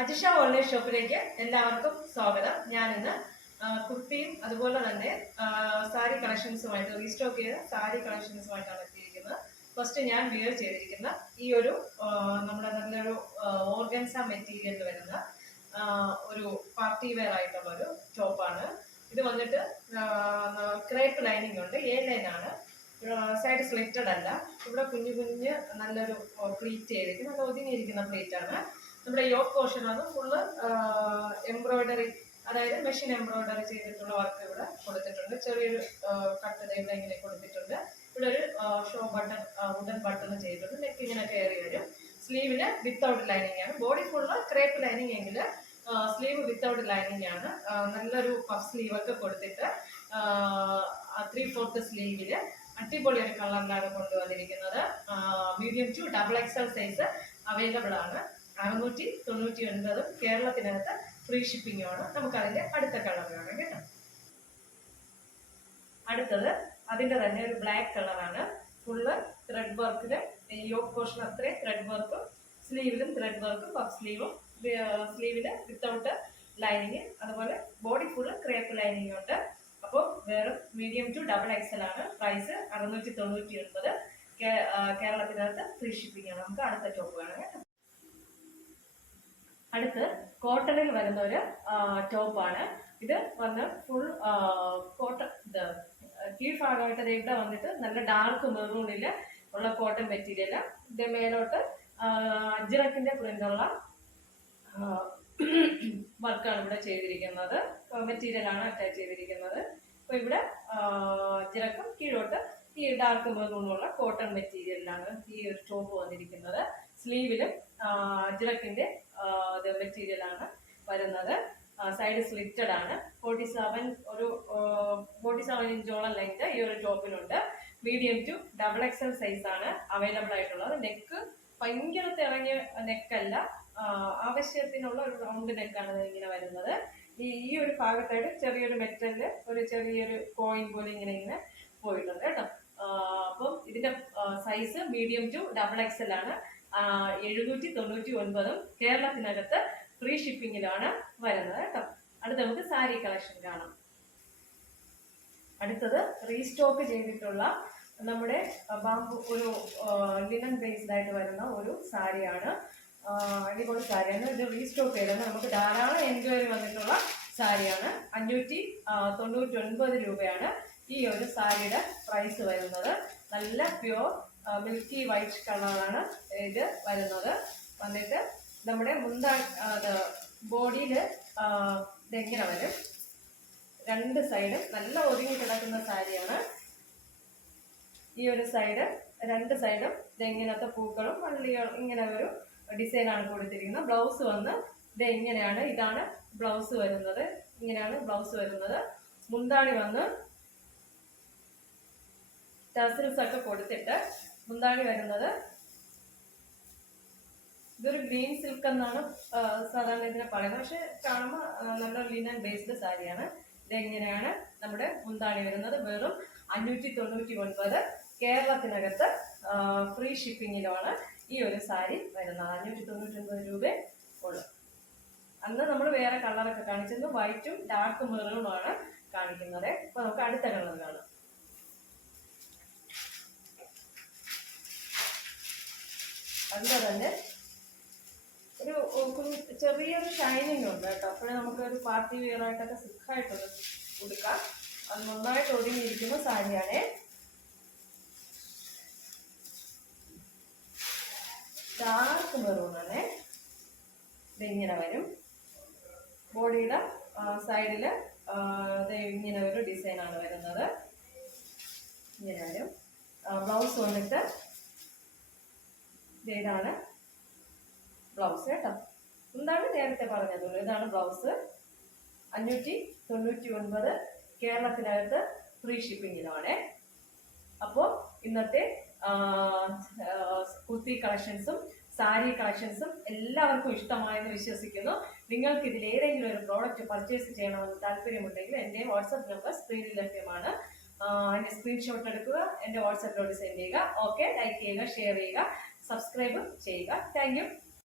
Ajisha online ഷോപ്പിലേക്ക് എല്ലാവർക്കും സ്വാഗതം. ഞാനിന്ന് കുർത്തിയും അതുപോലെ തന്നെ സാരി കളക്ഷൻസുമായിട്ട് റീസ്റ്റോക്ക് ചെയ്ത സാരി കളക്ഷൻസുമായിട്ടാണ് എത്തിയിരിക്കുന്നത്. ഫസ്റ്റ് ഞാൻ വിയർ ചെയ്തിരിക്കുന്ന ഈ ഒരു നമ്മുടെ നല്ലൊരു ഓർഗൻസ മെറ്റീരിയലിൽ വരുന്ന ഒരു പാർട്ടി വെയർ ആയിട്ടുള്ള ഒരു ടോപ്പാണ്. ഇത് വന്നിട്ട് ക്രേപ്പ് ലൈനിങ് ഉണ്ട്, എ ലൈനാണ്, സൈഡ് സ്ലിറ്റഡ് അല്ല. ഇവിടെ കുഞ്ഞു കുഞ്ഞ് നല്ലൊരു പ്ലീറ്റ് ചെയ്തിരിക്കും, നല്ല ഒതുങ്ങിയിരിക്കുന്ന പ്ലീറ്റ് ആണ്. നമ്മുടെ യോക്ക് പോർഷൻ അത് ഫുള്ള് എംബ്രോയിഡറി, അതായത് മെഷീൻ എംബ്രോയിഡറി ചെയ്തിട്ടുള്ള വർക്ക് ഇവിടെ കൊടുത്തിട്ടുണ്ട്. ചെറിയൊരു കട്ട് ഇവിടെ ഇങ്ങനെ കൊടുത്തിട്ടുണ്ട്. ഇവിടെ ഒരു ഷോ ബട്ടൺ, വുഡൻ ബട്ടൺ ചെയ്തിട്ടുണ്ട്. നെക്ക് ഇങ്ങനെ കയറി വരും. സ്ലീവിന് വിത്തൗട്ട് ലൈനിങ് ആണ്. ബോഡി ഫുള്ള് ക്രേപ്പ് ലൈനിങ് എങ്കിൽ സ്ലീവ് വിത്തൗട്ട് ലൈനിങ് ആണ്. നല്ലൊരു പഫ് സ്ലീവ് ഒക്കെ കൊടുത്തിട്ട് 3/4 സ്ലീവില് അടിപൊളി ഒരു കളറിലാണ് കൊണ്ടുവന്നിരിക്കുന്നത്. Medium to XXL size available ആണ്. 699 കേരളത്തിനകത്ത് ഫ്രീ ഷിപ്പിംഗുമാണ്. നമുക്കതിൻ്റെ അടുത്ത കളർ കാണാം കേട്ടോ. അടുത്തത് അതിൻ്റെ തന്നെ ഒരു ബ്ലാക്ക് കളറാണ്. ഫുള്ള് ത്രെഡ് വർക്കില് യോക്ക് പോർഷൻ അത്രയും ത്രെഡ് വർക്കും, സ്ലീവിലും ത്രെഡ് വർക്കും, പഫ് സ്ലീവും, സ്ലീവില് വിത്തൗട്ട് ലൈനിങ്, അതുപോലെ ബോഡി ഫുള്ള് ക്രേപ്പ് ലൈനിങ് ഉണ്ട്. അപ്പോൾ വേറെ മീഡിയം ടു XXL ആണ്. പ്രൈസ് 699. കേരളത്തിനകത്ത് ഫ്രീ ഷിപ്പിംഗ് ആണ്. നമുക്ക് അടുത്ത ടോപ്പ് വേണം കേട്ടോ. അടുത്ത് കോട്ടണിൽ വരുന്ന ഒരു ടോപ്പാണ്. ഇത് വന്ന് ഫുൾ കോട്ടൺ, ഇത് കീഴ്ഭാഗമായിട്ട് ഇവിടെ വന്നിട്ട് നല്ല ഡാർക്ക് മെറൂണിൽ ഉള്ള കോട്ടൺ മെറ്റീരിയൽ. ഇത് മേലോട്ട് അജ്രക്കിന്റെ പ്രിന്റുള്ള വർക്കാണ് ഇവിടെ ചെയ്തിരിക്കുന്നത്. മെറ്റീരിയലാണ് അറ്റാച്ച് ചെയ്തിരിക്കുന്നത്. അപ്പോൾ ഇവിടെ അജ്രക്കും കീഴോട്ട് ഈ ഡാർക്ക് മെറൂണുള്ള കോട്ടൺ മെറ്റീരിയലിലാണ് ഈ ഒരു ടോപ്പ് വന്നിരിക്കുന്നത്. സ്ലീവിലും അജ്രക്കിന്റെ മെറ്റീരിയലാണ് വരുന്നത്. സൈഡ് സ്ലിറ്റഡ് ആണ്. 47 ഇഞ്ചോളം ലെങ്ത് ഈ ഒരു ടോപ്പിനുണ്ട്. മീഡിയം ടു XXL സൈസ് ആണ് അവൈലബിൾ ആയിട്ടുള്ളത്. നെക്ക് ഭയങ്കരത്തെ ഇറങ്ങിയ നെക്കല്ല, ആവശ്യത്തിനുള്ള ഒരു റൗണ്ട് നെക്കാണ് ഇങ്ങനെ വരുന്നത്. ഈ ഒരു ഭാഗത്തായിട്ട് ചെറിയൊരു മെറ്റലില് ഒരു ചെറിയൊരു കോയിൻ പോലെ ഇങ്ങനെ പോയിട്ടുണ്ട് കേട്ടോ. അപ്പം ഇതിന്റെ സൈസ് മീഡിയം ടു XXL ആണ്. 799 കേരളത്തിനകത്ത് ഫ്രീ ഷിപ്പിങ്ങിലാണ് വരുന്നത് കേട്ടോ. അടുത്ത നമുക്ക് സാരി കളക്ഷൻ കാണാം. അടുത്തത് റീസ്റ്റോക്ക് ചെയ്തിട്ടുള്ള നമ്മുടെ ബാംബു ഒരു ലിനൻ ബേസ്ഡ് ആയിട്ട് വരുന്ന ഒരു സാരിയാണ്. അടിപൊളി സാരിയാണ്. ഇത് റീസ്റ്റോക്ക് ചെയ്തത് നമുക്ക് ധാരാളം എൻക്വയറി വന്നിട്ടുള്ള സാരിയാണ്. 599 രൂപയാണ് ഈ ഒരു സാരിയുടെ പ്രൈസ് വരുന്നത്. നല്ല പ്യുവർ മിൽക്കി വൈറ്റ് കളറാണ് ഇത് വരുന്നത്. വന്നിട്ട് നമ്മുടെ ബോഡിയിൽ ഇതെങ്ങനെ വരും, രണ്ട് സൈഡും നല്ല ഒതുങ്ങി കിടക്കുന്ന സാരിയാണ്. ഈ ഒരു സൈഡ്, രണ്ട് സൈഡും ഇതെങ്ങനത്തെ പൂക്കളും വള്ളികളും ഇങ്ങനെ ഒരു ഡിസൈനാണ് കൊടുത്തിരിക്കുന്നത്. ബ്ലൗസ് വന്ന് ഇതെങ്ങനെയാണ്, ഇതാണ് ബ്ലൗസ് വരുന്നത്. ഇങ്ങനെയാണ് ബ്ലൗസ് വരുന്നത്. മുന്താണി വന്ന് ടസൽസ് ഒക്കെ കൊടുത്തിട്ട് മുന്താണി വരുന്നത്. ഇതൊരു ഗ്രീൻ സിൽക്ക് എന്നാണ് സാധാരണ ഇതിനെ പറയുന്നത്, പക്ഷെ കാണുമ്പോൾ നല്ല ലിനൻ ബേസ്ഡ് സാരിയാണ്. ഇതെങ്ങനെയാണ് നമ്മുടെ മുന്താണി വരുന്നത്. വെറും 599 കേരളത്തിനകത്ത് ഫ്രീ ഷിപ്പിങ്ങിലാണ് ഈ ഒരു സാരി വരുന്നത്. 599 രൂപ ഉള്ളു. അന്ന് നമ്മൾ വേറെ കളറൊക്കെ കാണിച്ചത് വൈറ്റും ഡാർക്ക് മെറൂണുമാണ് കാണിക്കുന്നത്. അപ്പൊ നമുക്ക് അടുത്ത കളർ കാണാം. അതിൻ്റെ തന്നെ ഒരു ചെറിയൊരു ഷൈനിങ് ഉണ്ട് കേട്ടോ. അപ്പോഴേ നമുക്കൊരു പാർട്ടി വെയർ ആയിട്ടൊക്കെ സിക്കായിട്ടൊന്ന് കൊടുക്കാം. അത് നന്നായിട്ട് ഒതുങ്ങിയിരിക്കുന്ന സാരിയാണേ. ഡാർക്ക് മെറൂണാണേ. ഇതിങ്ങനെ വരും. ബോഡിയുടെ സൈഡില് ഇങ്ങനെ ഒരു ഡിസൈനാണ് വരുന്നത്. ഇങ്ങനെ വരും. ബ്ലൗസ് വന്നിട്ട് ഇതാണ് ബ്ലൗസ് കേട്ടോ. എന്താണ് നേരത്തെ പറഞ്ഞതുള്ളൂ, ഇതാണ് ബ്ലൗസ്. 599 കേരളത്തിനകത്ത് ഫ്രീ ഷിപ്പിങ്ങിലാണ്. അപ്പോൾ ഇന്നത്തെ കുർത്തി കളക്ഷൻസും സാരി കളക്ഷൻസും എല്ലാവർക്കും ഇഷ്ടമായെന്ന് വിശ്വസിക്കുന്നു. നിങ്ങൾക്ക് ഇതിൽ ഏതെങ്കിലും ഒരു പ്രോഡക്റ്റ് പർച്ചേസ് ചെയ്യണമെന്ന് താല്പര്യമുണ്ടെങ്കിൽ എൻ്റെ വാട്സപ്പ് നമ്പർ സ്ക്രീനിൽ ലഭ്യമാണ്. അതിൻ്റെ സ്ക്രീൻഷോട്ട് എടുക്കുക, എൻ്റെ വാട്സപ്പിലോട്ട് സെൻഡ് ചെയ്യുക. ഓക്കെ, ലൈക്ക് ചെയ്യുക, ഷെയർ ചെയ്യുക, സബ്സ്ക്രൈബ് ചെയ്യുക. Thank you.